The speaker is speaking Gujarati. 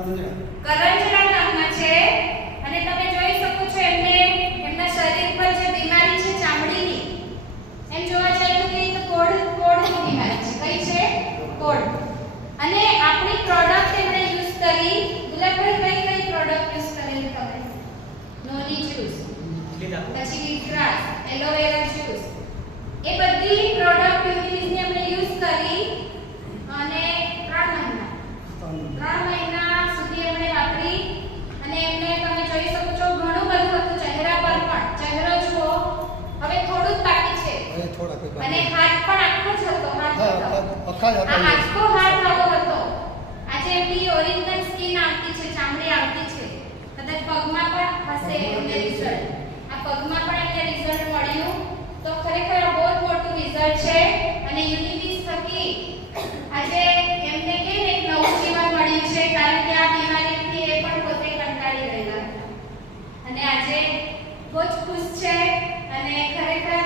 કરંજડા નામના છે અને તમે જોઈ શકો છો એમને એમના શરીર પર જે બીમારી છે ચામડીની એમ જોવા જાય તો કે કોડની બીમારી છે. કઈ છે? કોડ. અને આપણી પ્રોડક્ટ એમણે યુઝ કરી. ગુલાબભાઈ કઈ પ્રોડક્ટ યુઝ કરેલી તમે? નોની જ્યુસ, પછી ગીરગ્રાસ, એલોવેરા જ્યુસ, એ બધી પ્રોડક્ટ યુનિટની એમણે યુઝ કરી અને 3 મહિના સુધી એમણે વાપરી અને એમને તમે જોઈ શકો છો ઘણું બધું હતું ચહેરા પર પણ. ચહેરો જુઓ હવે થોડું જ બાકી છે અને હાથ પણ આખો જ હતો. આખો હાથ આવો હતો. આજે એમની ઓરિજિનલ સ્કિન આવતી છે, ચામડી આવતી છે. કદાચ પગમાં પણ હશે એમને રિઝલ્ટ. આ પગમાં પણ એમને રિઝલ્ટ મળ્યું. તો ખરેખર બહુ જ મોટું રિઝલ્ટ છે અને યુનિટીસ થકી આજે એમને કે એક નવું જીવન મળ્યું છે કારણ કે આ બીમારીથી એ પણ પોતે કંટાળી ગયેલા હતા અને આજે બહુ જ ખુશ છે અને ખરેખર